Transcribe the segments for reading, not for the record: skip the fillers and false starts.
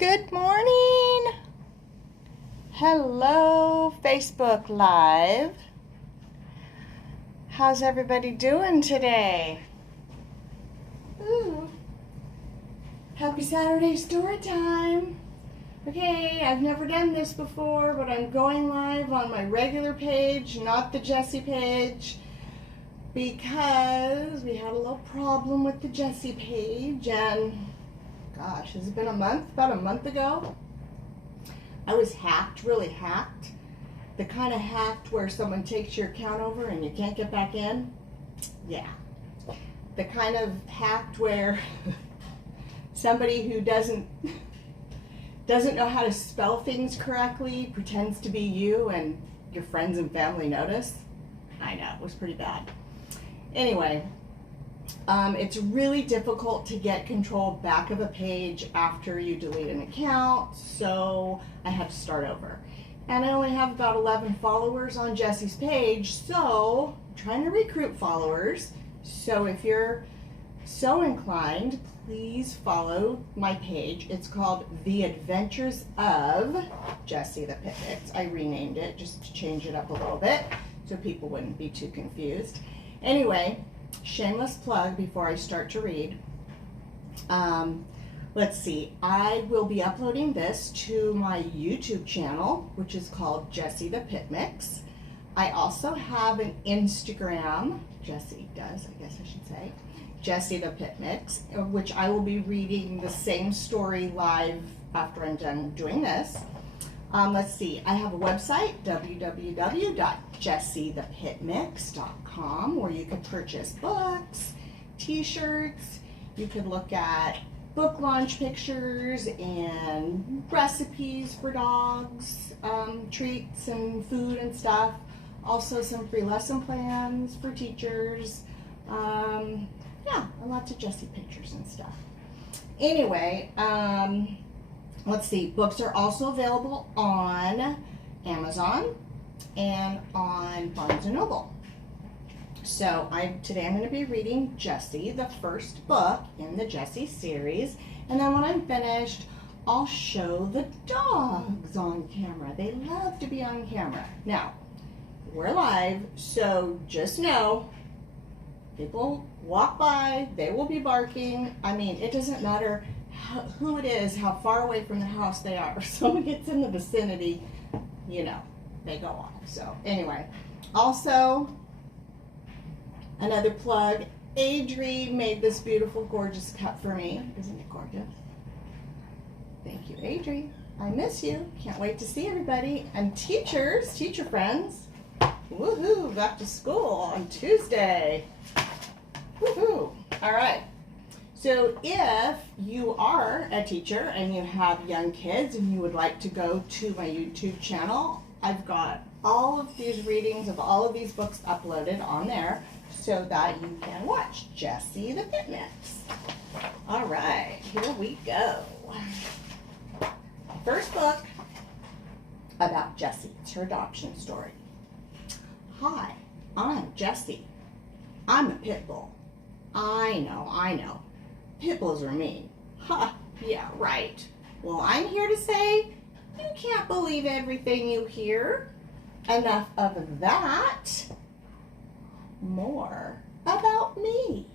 Good morning. Hello, Facebook Live. How's everybody doing today? Ooh. Happy Saturday story time. Okay, I've never done this before, but I'm going live on my regular page, not the Jessie page, because we had a little problem with the Jessie page, and gosh, has it been a month? About a month ago, I was hacked, really hacked. The kind of hacked where someone takes your account over and you can't get back in. Yeah. The kind of hacked where somebody who doesn't know how to spell things correctly pretends to be you and your friends and family notice. I know, it was pretty bad. Anyway, it's really difficult to get control back of a page after you delete an account, so I had to start over. And I only have about 11 followers on Jessie's page, so I'm trying to recruit followers. So if you're so inclined, please follow my page. It's called The Adventures of Jessie the Pit Mix. I renamed it just to change it up a little bit so people wouldn't be too confused. Anyway, shameless plug before I start to read. Let's see, I will be uploading this to my YouTube channel, which is called Jessie the Pit Mix. I also have an Instagram, Jessie does, I guess I should say, Jessie the Pit Mix, which I will be reading the same story live after I'm done doing this. Let's see, I have a website, www.jessiethepitmix.com, where you can purchase books, t-shirts, you can look at book launch pictures and recipes for dogs, treats and food and stuff. Also some free lesson plans for teachers. Yeah, lots of Jessie pictures and stuff. Anyway, let's see, books are also available on Amazon and on Barnes & Noble. So today I'm going to be reading Jessie, the first book in the Jessie series, and then when I'm finished, I'll show the dogs on camera. They love to be on camera. Now, we're live, so just know, people walk by, they will be barking. I mean, it doesn't matter who it is, how far away from the house they are. If someone gets in the vicinity, you know, they go off. So anyway, also another plug, Adri made this beautiful, gorgeous cup for me. Isn't it gorgeous? Thank you, Adri. I miss you. Can't wait to see everybody. And teachers, teacher friends, woohoo, back to school on Tuesday. Woohoo. All right. So if you are a teacher and you have young kids and you would like to go to my YouTube channel, I've got all of these readings of all of these books uploaded on there so that you can watch Jessie the Pit Mix. All right, here we go. First book about Jessie. It's her adoption story. Hi, I'm Jessie. I'm a pit bull. I know. Pit bulls are mean. Ha, yeah, right. Well, I'm here to say you can't believe everything you hear. Enough of that. More about me.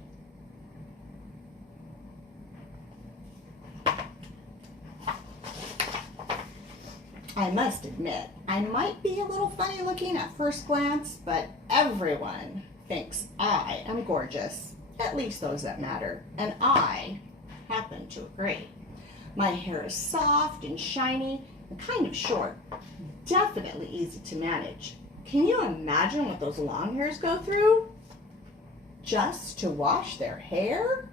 I must admit, I might be a little funny looking at first glance, but everyone thinks I am gorgeous. At least those that matter, and I happen to agree. My hair is soft and shiny and kind of short, definitely easy to manage. Can you imagine what those long hairs go through just to wash their hair?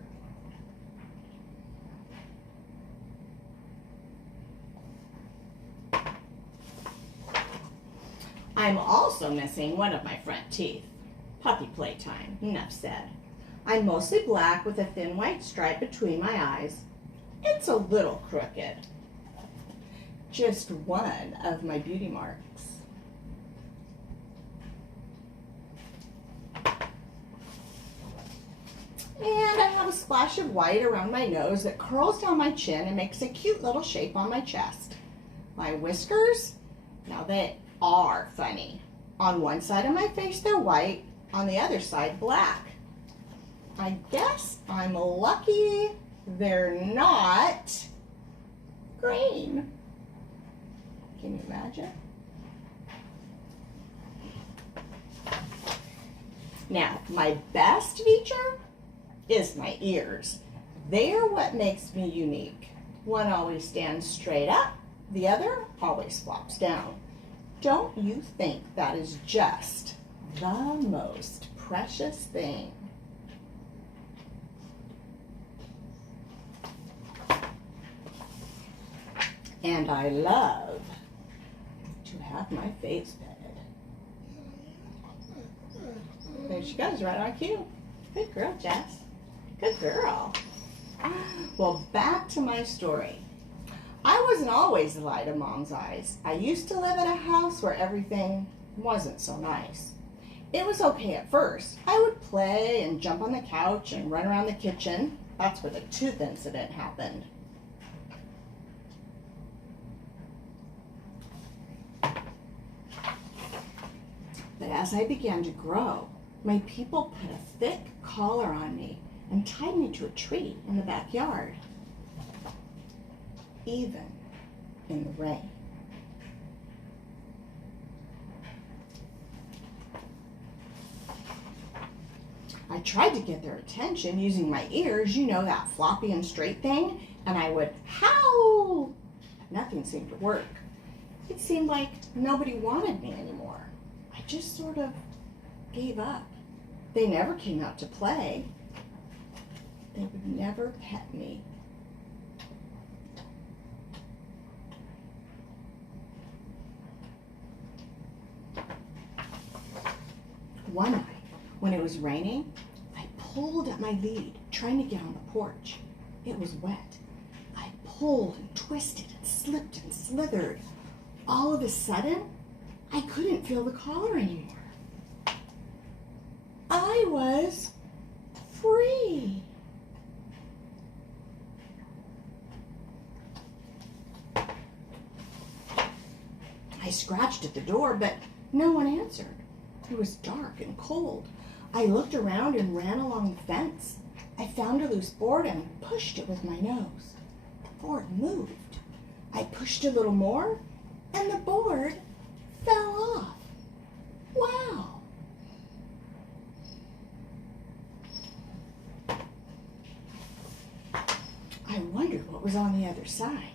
I'm also missing one of my front teeth. Puppy playtime, enough said. I'm mostly black with a thin white stripe between my eyes. It's a little crooked. Just one of my beauty marks. And I have a splash of white around my nose that curls down my chin and makes a cute little shape on my chest. My whiskers, now they are funny. On one side of my face they're white, on the other side black. I guess I'm lucky they're not green. Can you imagine? Now, my best feature is my ears. They're what makes me unique. One always stands straight up, the other always flops down. Don't you think that is just the most precious thing? And I love to have my face petted. There she goes, right on cue. Good girl, Jess. Good girl. Well, back to my story. I wasn't always the light of Mom's eyes. I used to live in a house where everything wasn't so nice. It was okay at first. I would play and jump on the couch and run around the kitchen. That's where the tooth incident happened. But as I began to grow, my people put a thick collar on me and tied me to a tree in the backyard, even in the rain. I tried to get their attention using my ears, you know, that floppy and straight thing, and I would howl, but nothing seemed to work. It seemed like nobody wanted me anymore. I just sort of gave up. They never came out to play. They would never pet me. One night, when it was raining, I pulled at my lead, trying to get on the porch. It was wet. I pulled and twisted and slipped and slithered. All of a sudden, I couldn't feel the collar anymore. I was free. I scratched at the door, but no one answered. It was dark and cold. I looked around and ran along the fence. I found a loose board and pushed it with my nose. The board moved. I pushed a little more, and the board fell off. Wow. I wondered what was on the other side.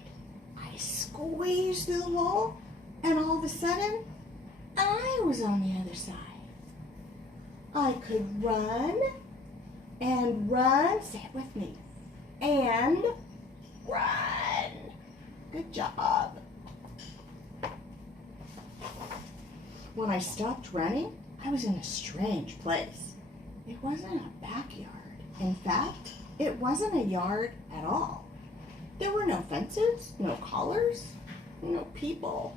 I squeezed through the hole, and all of a sudden, I was on the other side. I could run and run, say it with me, and run. Good job. When I stopped running, I was in a strange place. It wasn't a backyard. In fact, it wasn't a yard at all. There were no fences, no collars, no people.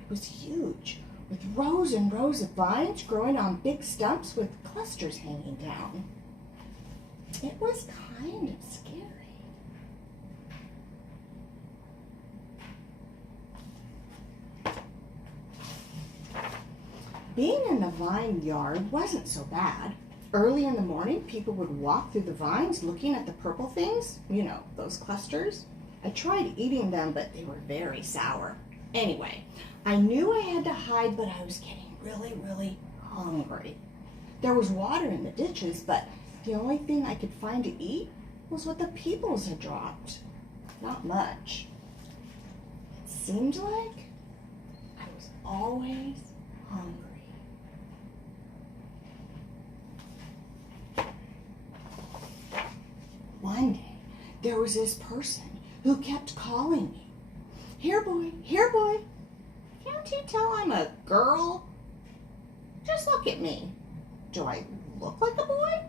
It was huge, with rows and rows of vines growing on big stumps with clusters hanging down. It was kind of scary. Being in the vine yard wasn't so bad. Early in the morning, people would walk through the vines looking at the purple things, you know, those clusters. I tried eating them, but they were very sour. Anyway, I knew I had to hide, but I was getting really, really hungry. There was water in the ditches, but the only thing I could find to eat was what the peoples had dropped. Not much. It seemed like I was always hungry. One day, there was this person who kept calling me. Here, boy, here, boy. Can't you tell I'm a girl? Just look at me. Do I look like a boy?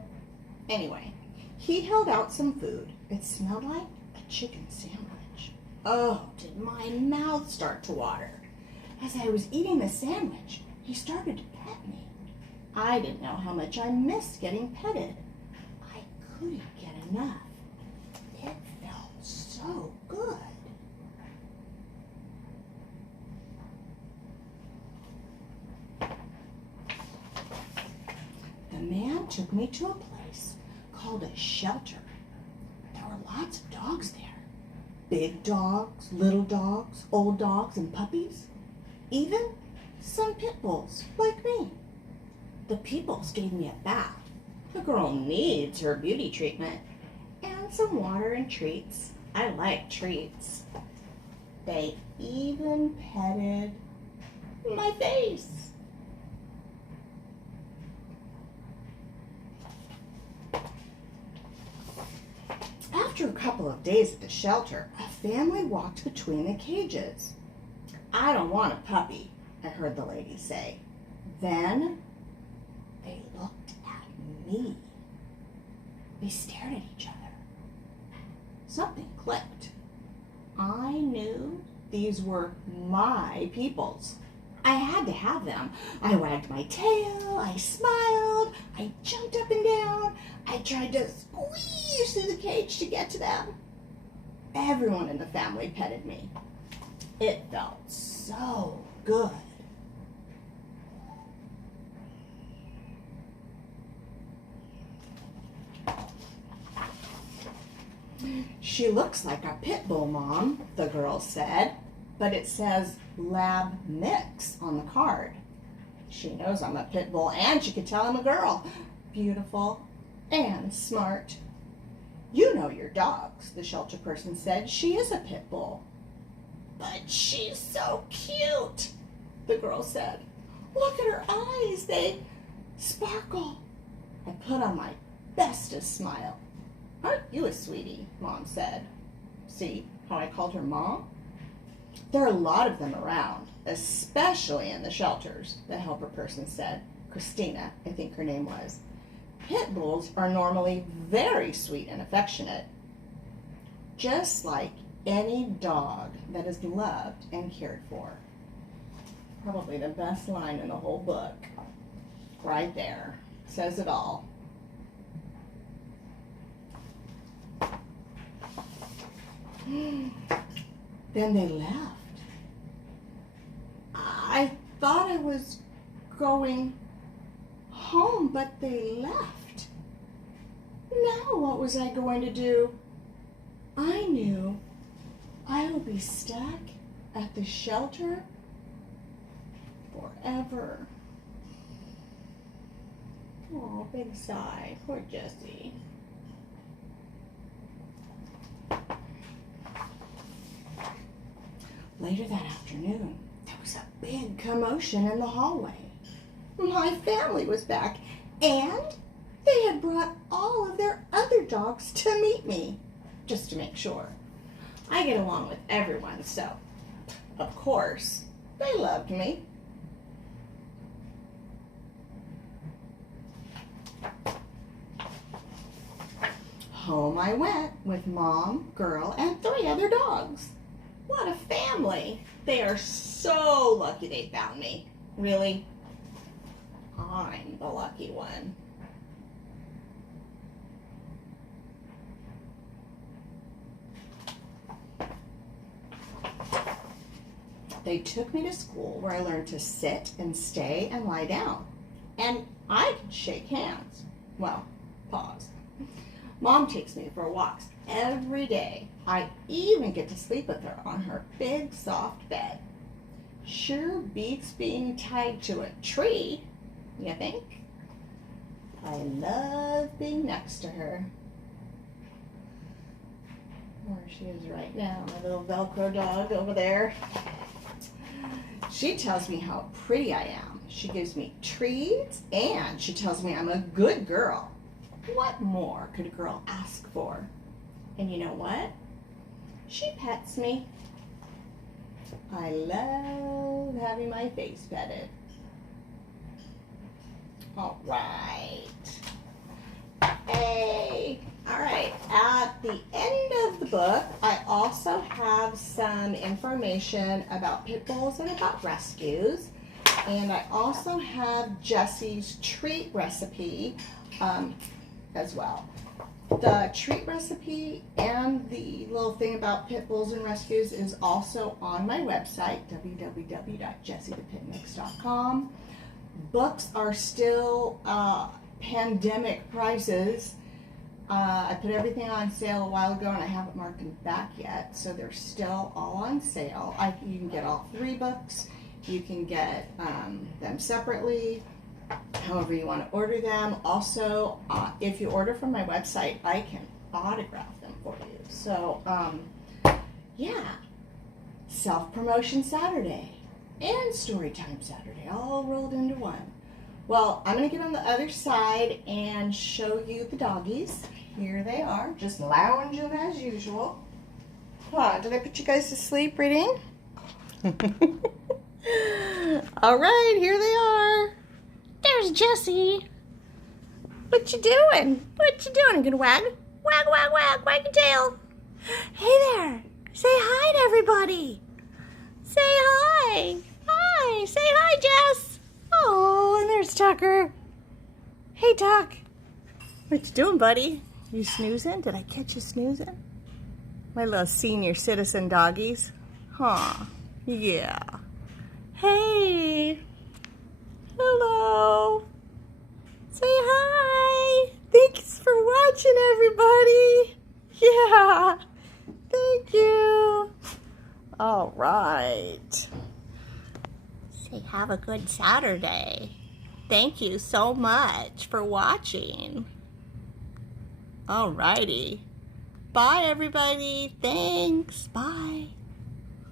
Anyway, he held out some food. It smelled like a chicken sandwich. Oh, did my mouth start to water. As I was eating the sandwich, he started to pet me. I didn't know how much I missed getting petted. I couldn't get enough. It felt so good. The man took me to a place called a shelter. There were lots of dogs there. Big dogs, little dogs, old dogs, and puppies. Even some pit bulls like me. The peoples gave me a bath. The girl needs her beauty treatment. And some water and treats. I like treats. They even petted my face. After a couple of days at the shelter, a family walked between the cages. "I don't want a puppy," I heard the lady say. Then they looked at me. They stared at each other. Something clicked. I knew these were my peoples. I had to have them. I wagged my tail, I smiled, I jumped up and down, I tried to squeeze through the cage to get to them. Everyone in the family petted me. It felt so good. "She looks like a pit bull, Mom," the girl said, "but it says lab mix on the card." She knows I'm a pit bull, and she could tell I'm a girl. Beautiful and smart. "You know your dogs," the shelter person said. "She is a pit bull." "But she's so cute," the girl said. "Look at her eyes, they sparkle." I put on my bestest smile. "Aren't you a sweetie?" Mom said. See how I called her Mom? "There are a lot of them around, especially in the shelters," the helper person said. Christina, I think her name was. "Pit bulls are normally very sweet and affectionate, just like any dog that is loved and cared for." Probably the best line in the whole book. Right there. Says it all. Then they left. I thought I was going home, but they left. Now what was I going to do? I knew I would be stuck at the shelter forever. Oh, big sigh. Poor Jessie. Later that afternoon, there was a big commotion in the hallway. My family was back, and they had brought all of their other dogs to meet me, just to make sure. I get along with everyone, so, of course, they loved me. Home I went with Mom, girl, and 3 other dogs. What a family! They are so lucky they found me. Really, I'm the lucky one. They took me to school where I learned to sit and stay and lie down. And I could shake hands. Well, pause. Mom takes me for walks every day. I even get to sleep with her on her big soft bed. Sure beats being tied to a tree, you think? I love being next to her. Where she is right now, my little Velcro dog over there. She tells me how pretty I am. She gives me treats, and she tells me I'm a good girl. What more could a girl ask for? And you know what? She pets me. I love having my face petted. All right. Hey. All right. At the end of the book, I also have some information about pit bulls and about rescues. And I also have Jessie's treat recipe as well. The treat recipe and the little thing about pit bulls and rescues is also on my website, www.jessiethepitmix.com. Books are still pandemic prices. I put everything on sale a while ago and I haven't marked them back yet, so they're still all on sale. You can get all 3 books. You can get them separately, however you want to order them. Also, if you order from my website, I can autograph them for you. So, yeah, self-promotion Saturday and story time Saturday, all rolled into one. Well, I'm going to get on the other side and show you the doggies. Here they are, just lounging as usual. Huh, did I put you guys to sleep reading? All right, here they are. There's Jessie. What you doing? What you doing? Gonna wag? Wag, wag, wag, wag your tail. Hey there. Say hi to everybody. Say hi. Hi. Say hi, Jess. Oh, and there's Tucker. Hey, Tuck. What you doing, buddy? You snoozing? Did I catch you snoozing? My little senior citizen doggies. Huh. Yeah. Hey. Hello. Say hi. Thanks for watching, everybody. Yeah. Thank you. All right. Say have a good Saturday. Thank you so much for watching. All righty. Bye, everybody. Thanks. Bye.